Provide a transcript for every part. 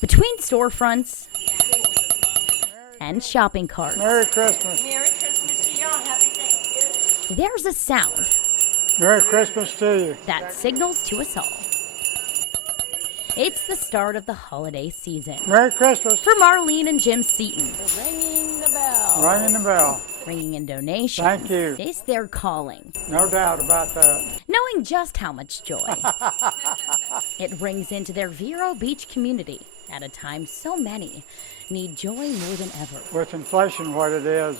Between storefronts and shopping carts, Merry Christmas. Merry Christmas to y'all. Happy Thanksgiving. there's a sound Merry Christmas to you. that signals to us all. It's the start of the holiday season. Merry Christmas. For Marlene and Jim Seaton, Ringing the bell. Ringing the bell. bringing in donations Thank you. is their calling. No doubt about that. Knowing just how much joy it brings into their Vero Beach community at a time so many need joy more than ever. With inflation what it is,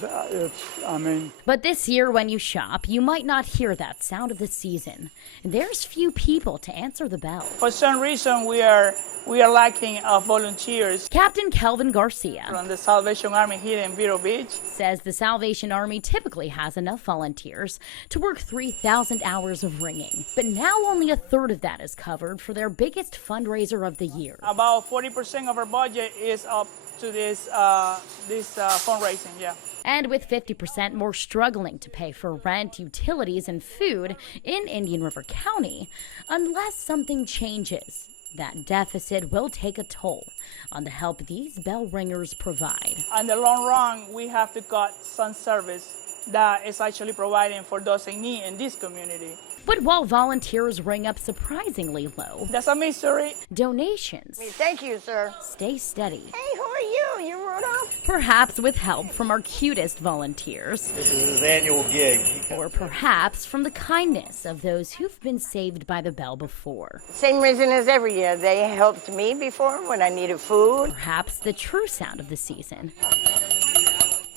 But this year when you shop, you might not hear that sound of the season. There's few people to answer the bell. For some reason, we are lacking of volunteers Captain Kelvin Garcia from the Salvation Army here in Vero Beach. says the Salvation Army typically has enough volunteers to work 3,000 hours of ringing. But now only a third of that is covered for their biggest fundraiser of the year. About 40% of our budget is up to this fundraising, yeah. And with 50% more struggling to pay for rent, utilities, and food in Indian River County, unless something changes, that deficit will take a toll on the help these bell ringers provide. In the long run, we have to cut some service that is actually providing for those in need in this community. But while volunteers ring up surprisingly low, That's a mystery. donations Thank you, sir. stay steady. Hey, who are you? You Rudolph? Perhaps with help from our cutest volunteers, This is his annual gig. or perhaps from the kindness of those who've been saved by the bell before. Same reason as every year. They helped me before when I needed food. Perhaps the true sound of the season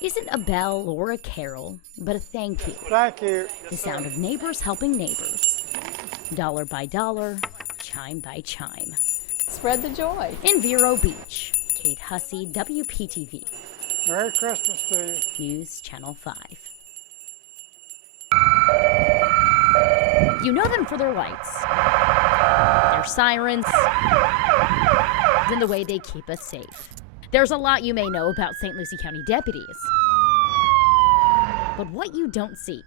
isn't a bell or a carol, but a thank you. thank you. The sound of neighbors helping neighbors. Dollar by dollar, chime by chime. Spread the joy. In Vero Beach, Kate Hussey, WPTV, Merry Christmas to you. News Channel 5. You know them for their lights, their sirens, and the way they keep us safe. There's a lot you may know about St. Lucie County deputies, but what you don't see.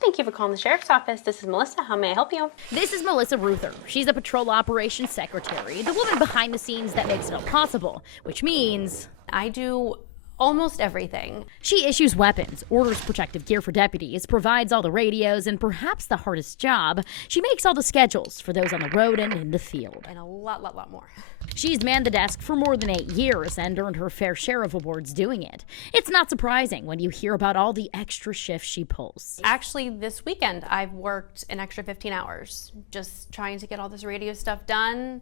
Thank you for calling the Sheriff's Office. This is Melissa. How may I help you? This is Melissa Ruther. She's the Patrol Operations Secretary, the woman behind the scenes that makes it all possible, which means I do almost everything. she issues weapons, orders protective gear for deputies, provides all the radios, and perhaps the hardest job, she makes all the schedules for those on the road and in the field. And a lot more. She's manned the desk for more than 8 years and earned her fair share of awards doing it. It's not surprising when you hear about all the extra shifts she pulls. Actually, this weekend, I've worked an extra 15 hours just trying to get all this radio stuff done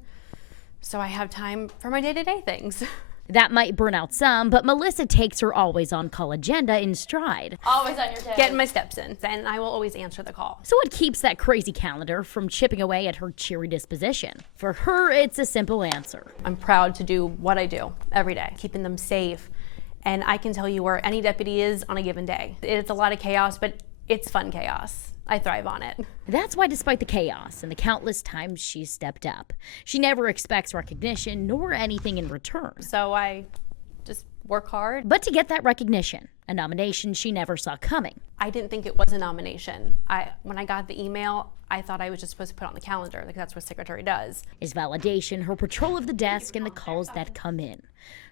so I have time for my day-to-day things. That might burn out some, but Melissa takes her always-on-call agenda in stride. Always on your toes. Getting my steps in, and I will always answer the call. So it keeps that crazy calendar from chipping away at her cheery disposition. For her, it's a simple answer. I'm proud to do what I do every day, keeping them safe. And I can tell you where any deputy is on a given day. It's a lot of chaos, but it's fun chaos. I thrive on it. That's why despite the chaos and the countless times she's stepped up, she never expects recognition nor anything in return. So I just work hard. But to get that recognition, a nomination she never saw coming. I didn't think it was a nomination. When I got the email, I thought I was just supposed to put it on the calendar, like that's what secretary does. Is validation her patrol of the desk and the calls that come in.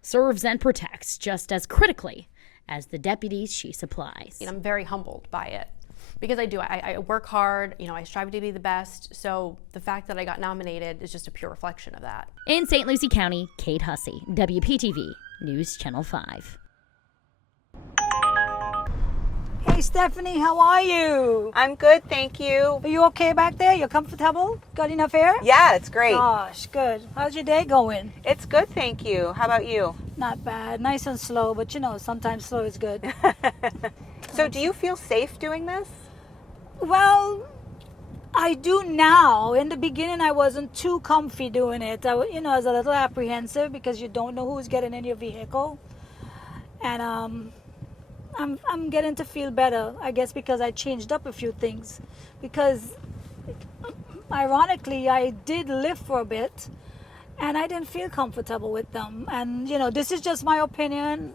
Serves and protects just as critically as the deputies she supplies. And I'm very humbled by it. Because I do. I work hard, I strive to be the best. So the fact that I got nominated is just a pure reflection of that. In St. Lucie County, Kate Hussey, WPTV, News Channel 5. Hey Stephanie, how are you? I'm good, thank you. Are you okay back there? You're comfortable? Got enough air? Yeah, it's great. Gosh, good. How's your day going? It's good, thank you. How about you? Not bad. Nice and slow, but sometimes slow is good. So do you feel safe doing this? Well, I do now. In the beginning, I wasn't too comfy doing it. I was a little apprehensive because you don't know who's getting in your vehicle. And I'm getting to feel better, I guess, because I changed up a few things. Because, ironically, I did live for a bit, and I didn't feel comfortable with them. And, this is just my opinion.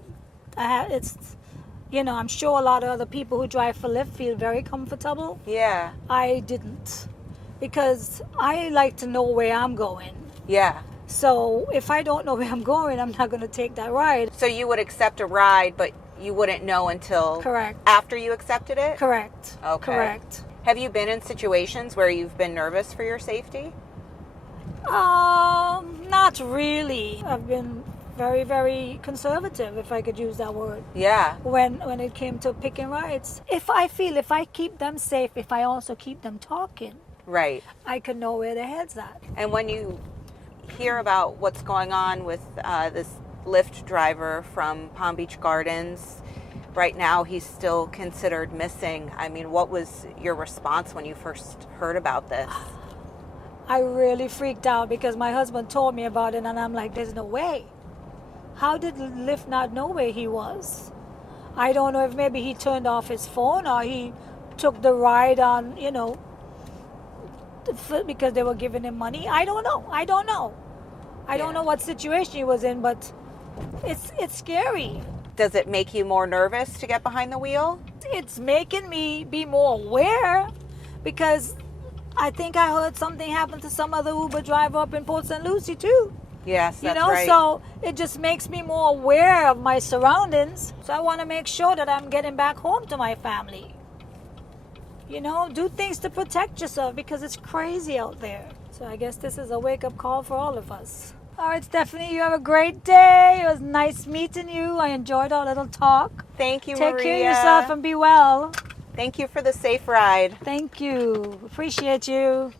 I'm sure a lot of other people who drive for Lyft feel very comfortable. Yeah. I didn't, because I like to know where I'm going. Yeah. So if I don't know where I'm going, I'm not going to take that ride. So you would accept a ride, but you wouldn't know until Correct. after you accepted it? Correct. Okay. Correct. Have you been in situations where you've been nervous for your safety? Not really. I've been very, very conservative, if I could use that word, Yeah. when it came to picking rides. If I keep them safe, if I also keep them talking, Right. I can know where their head's at. And when you hear about what's going on with this Lyft driver from Palm Beach Gardens, right now he's still considered missing. I mean, what was your response when you first heard about this? I really freaked out because my husband told me about it, and I'm like, there's no way. How did Lyft not know where he was? I don't know if maybe he turned off his phone or he took the ride on, because they were giving him money. I don't know. I don't know what situation he was in, but it's scary. Does it make you more nervous to get behind the wheel? It's making me be more aware, because I think I heard something happened to some other Uber driver up in Port St. Lucie too. Yes, that's right. So it just makes me more aware of my surroundings. So I want to make sure that I'm getting back home to my family. Do things to protect yourself, because it's crazy out there. So I guess this is a wake-up call for all of us. All right, Stephanie, you have a great day. It was nice meeting you. I enjoyed our little talk. Thank you, Take Maria. care of yourself and be well. Thank you for the safe ride. Thank you. Appreciate you.